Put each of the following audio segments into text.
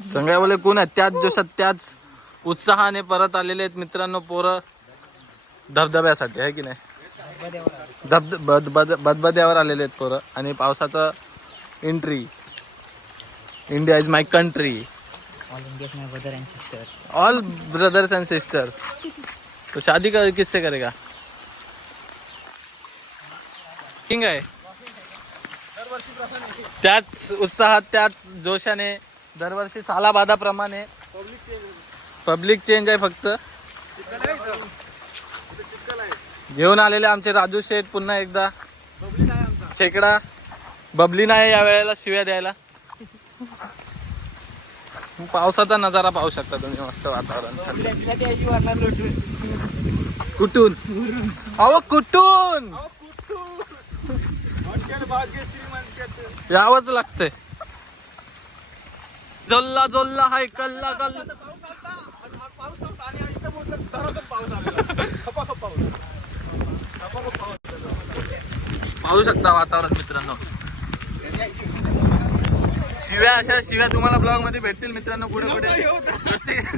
संघावाले कोण आहेत त्याच जशात त्याच उत्साहाने परत आलेले आहेत मित्रांनो पोरं. धबधब्यासाठी आहे की नाही? धब बद बद बदबद्यावर आलेले आहेत पोरं. आणि पावसाचं entry India is my country all India में brother and sister all brothers and sister तो शादी कर किससे करेगा? किंग आहे. त्याच उत्साहात त्याच जोशाने दरवर्षी सालाबादाप्रमाणे पब्लिक चेंज आहे फक्त. घेऊन आलेले आमचे राजू शेठ पुन्हा एकदा. शेकडा. बबली नाही या वेळेला शिव्या द्यायला. पावसाचा नजारा पाहू शकता तुम्ही मस्त वातावरण. कुठून? अहो कुठून? यावंच लागतंय. जोल्ला जोल्ला हाय कल्ला कल्ला. पाहू शकता वातावरण मित्रांनो. शिव्या अशा शिव्या तुम्हाला ब्लॉगमध्ये भेटतील मित्रांनो पुढे पुढे. प्रत्येक-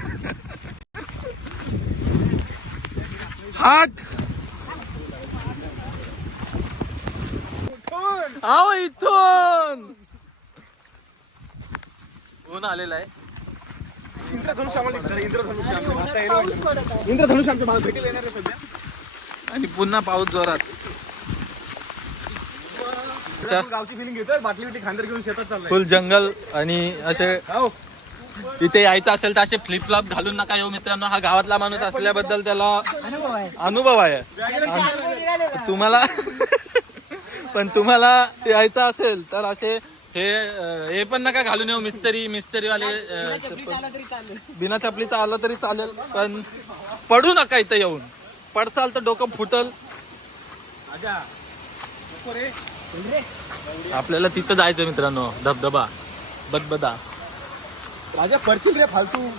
हाट. आओ इथून. ऊन आलेला आहे. इंद्रधनुष्य आम्हाला दिसतं रे, इंद्रधनुष्य आमच्या मागचा hero आहे. इंद्रधनुष्य आमच्या मागे भेटेल येणार आहे सध्या. आणि पुन्हा पाऊस जोरात. गावची फिलिंग घेतोय. बाटली बिटली खांदर घेऊन शेतात चाललाय. फुल जंगल आणि असे हो. इथे यायचं असेल तर असे फ्लिप फ्लॉप घालून नका येऊ मित्रांनो. हा गावातला माणूस असल्याबद्दल त्याला अनुभव आहे. तुम्हाला पण तुम्हाला यायचं असेल तर असे हे हे पण नका घालून येऊ मिस्त्री मिस्त्रीवाले. बिना चपलीचं आलं तरी चालेल. पण पडू नका इथं येऊन. पडसाल तर डोकं फुटल. आजा नको रे. आपल्याला तिथं जायचं मित्रांनो धबधबा. बदबदा. राजा पडतील रे फालतू.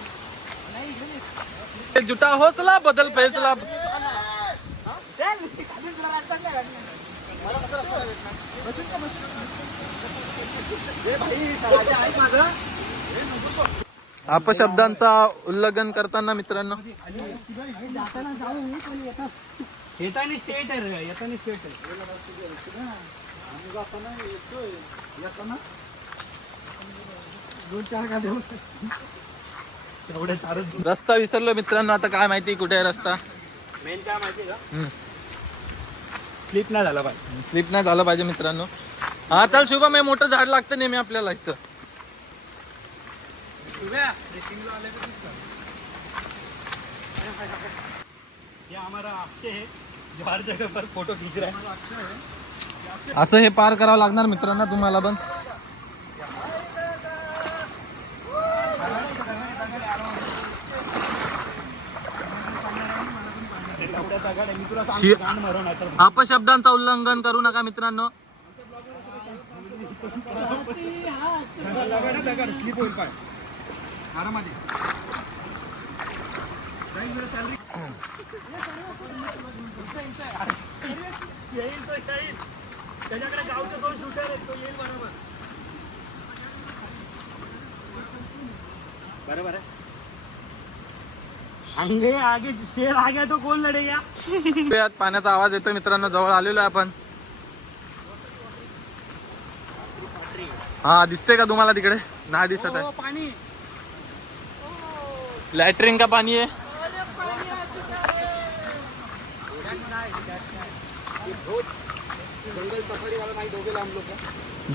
जुटा होचला बदल पेचला अपशब्दांचा उल्लंघन करताना मित्रांनो. येतानी स्टेट आहे येतानी स्टेट आहे. रस्ता विसरलो मित्रांनो आता काय माहिती कुठे आहे रस्ता? मेन काय माहिती का. स्लिप नाही झाला पाहिजे. स्लिप नाही झालं पाहिजे मित्रांनो. हा चल शुभम हे मोठं झाड लागतं नेहमी आपल्याला इथं. ये हमारा अक्षय है जो हर जगह पर फोटो खींच रहा है असं हे पार करावं लागणार मित्रांनो तुम्हाला पण. शि- अपशब्दांचा उल्लंघन करू नका मित्रांनो. येईल तो येईल त्याच्याकडे गावचे दोन शूटर आहेत तो येईल बरोबर बरोबर आहे. आगे आगे शेर आ गया तो कौन लड़ेगा? यात पाण्याचा आवाज येतो मित्रांनो जवळ आलेलो आहे आपण. हा दिसते का तुम्हाला तिकडे? नाही दिसत आहे. ओ, पाणी. लॅटरिन का पाणी आहे?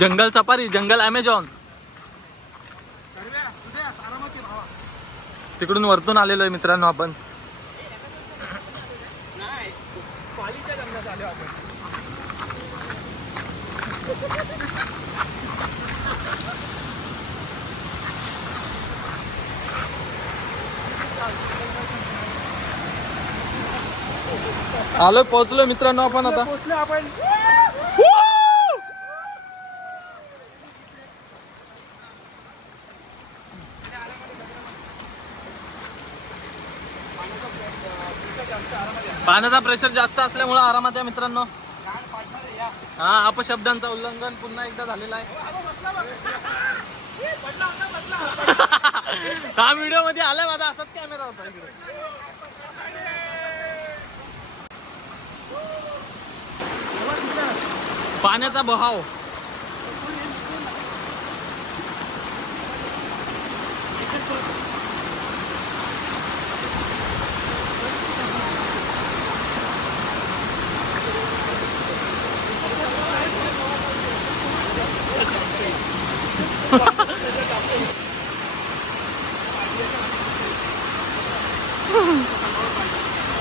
जंगल सफारी जंगल अमेझॉन आरामात ये भावा तिकडून वरतून आलेलो आहे मित्रांनो आपण. आलो आलो पोहोचलो मित्रांनो आपण आता. पोहोचलो आपण. पाण्याचा प्रेशर जास्त असल्यामुळे आरामात आहे मित्रांनो. हा अपशब्दांचा उल्लंघन पुन्हा एकदा झालेला आहे. हा व्हिडिओमध्ये आलाय माझा असाच कॅमेरा होता. पाण्याचा बहाव.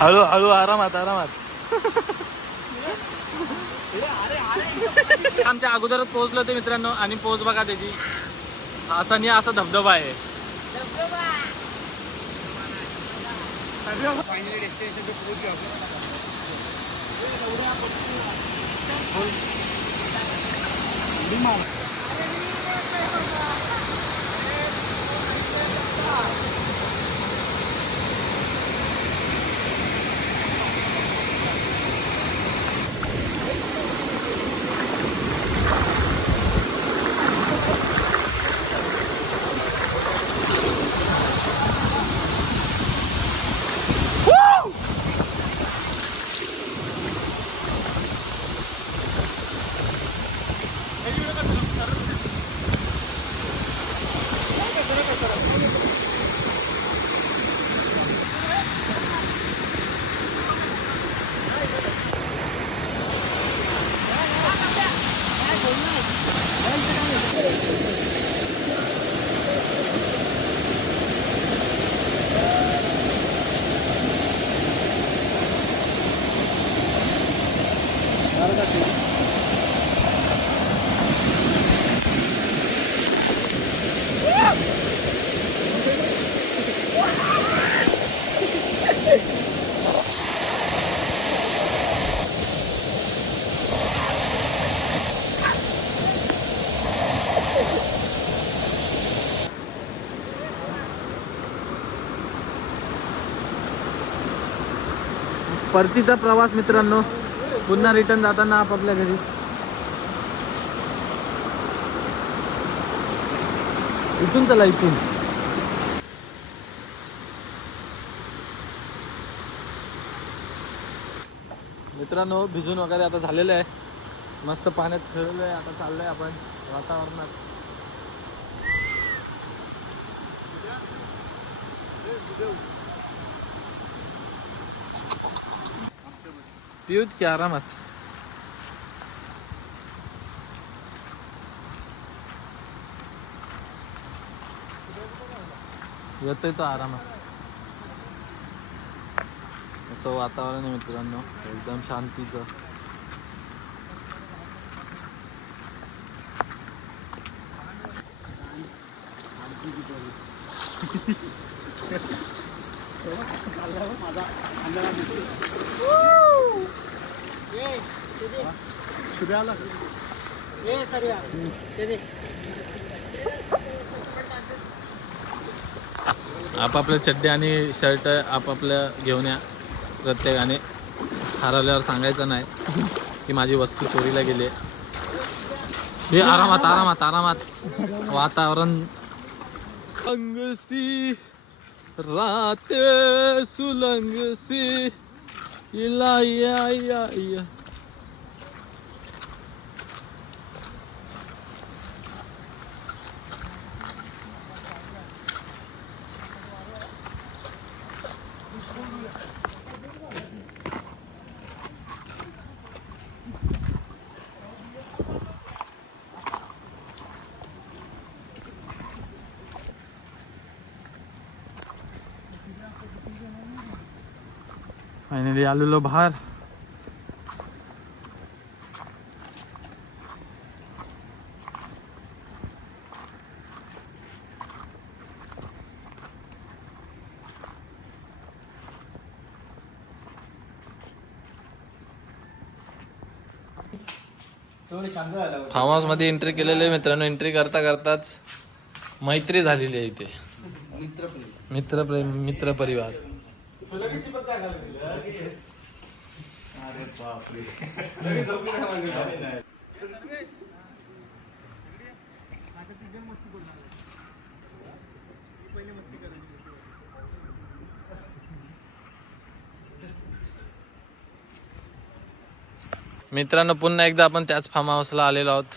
हळू हळू आरामात आरामात. आमच्या अगोदरच पोहोचलो ते मित्रांनो आणि पोहोच बघा त्याची. असा नाही असा धबधबा आहे. परतीचा प्रवास मित्रांनो. पुन्हा रिटर्न जाताना आपापल्या घरी. इथून चला इथून. मित्रांनो भिजून वगैरे आता झालेलं आहे. मस्त पाण्यात खेळलो आहे आता चाललंय आपण वातावरणात. पिऊत की आरामात येतोय तो आरामात असं वातावरण आहे मित्रांनो एकदम शांतीचं. आपापल्या चड्डे आणि शर्ट आपापल्या घेऊन या प्रत्येकाने. हरवल्यावर सांगायचं नाही की माझी वस्तू चोरीला गेली आहे. हे आरामात आरामात आरामात. वातावरण. अंगसी राते सुलंगसी. इला या या या फायनली आलेलो बाहेर फार्म हाऊसमध्ये एंट्री केलेले मित्रांनो एंट्री करता करताच मैत्री झालेली आहे इथे. मित्र प्रेम मित्र परिवार. अरे बापरे. मित्रांनो पुन्हा एकदा आपण त्याच फार्म हाऊसला आलेलो आहोत.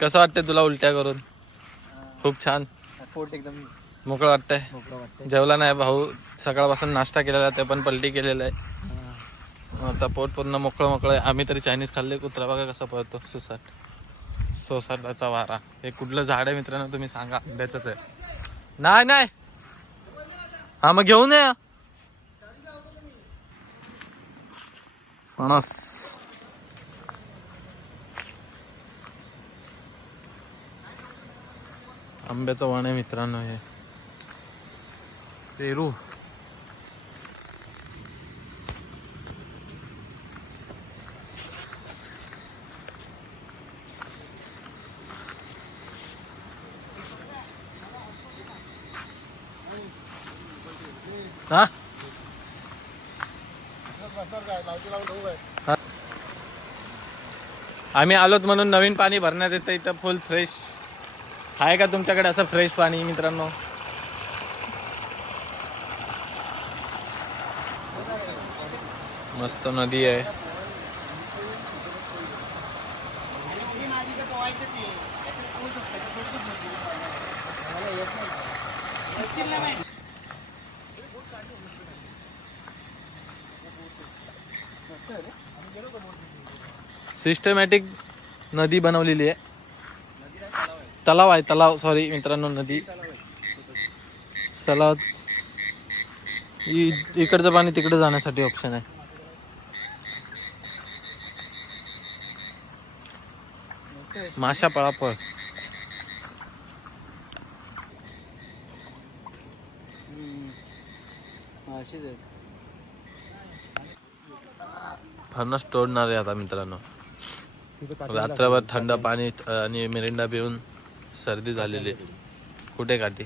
कसं वाटतंय तुला उलट्या करून? खूप छान. पोट एकदम मोकळं वाटतंय. मोकळं जेवला नाही भाऊ सकाळपासून नाश्ता केलेला आहे, ते पण पलटी केलेला आहे. आता पोट पूर्ण मोकळं मोकळं आहे. आम्ही तरी चायनीज खाल्ले कुत्रा बघा कसा पळतो. सुसाट. सोसाटाचा वारा. हे कुठलं झाड आहे मित्रांनो तुम्ही सांगा. आंब्याच आहे. नाही नाही. हा मग घेऊन या. फणस आंब्याचं वण आहे मित्रांनो हे. पेरू. हा. आम्ही आलोत म्हणून नवीन पाणी भरण्यात येतं. इथं फुल फ्रेश आहे का तुमच्याकडे असं फ्रेश पाणी मित्रांनो? मस्त नदी आहे. सिस्टमॅटिक नदी बनवलेली आहे. तलाव आहे तलाव सॉरी मित्रांनो नदी. तलाव इकडचं पाणी तिकडे जाण्यासाठी ऑप्शन आहे. माशा पळापळ. फरणस फणस तोडणार आहे आता मित्रांनो. रात्रभर थंड पाणी आणि मिरिंडा पिऊन सर्दी झालेली. आहे. कुठे? काठी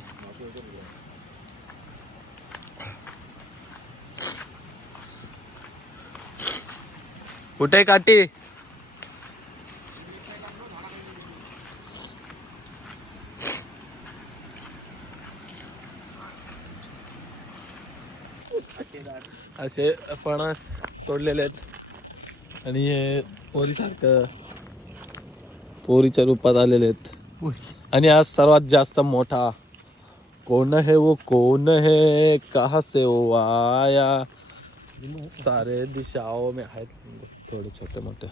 कुठे काठी? असे फणस तोडलेले आहेत. आणि हे पोरीसारखं पोरीच्या रूपात आलेले आहेत. आणि आज सर्वात जास्त मोठा कोण हे वो कोण है कहा से वो आया? सारे दिशाओं में आहेत थोडे छोटे मोठे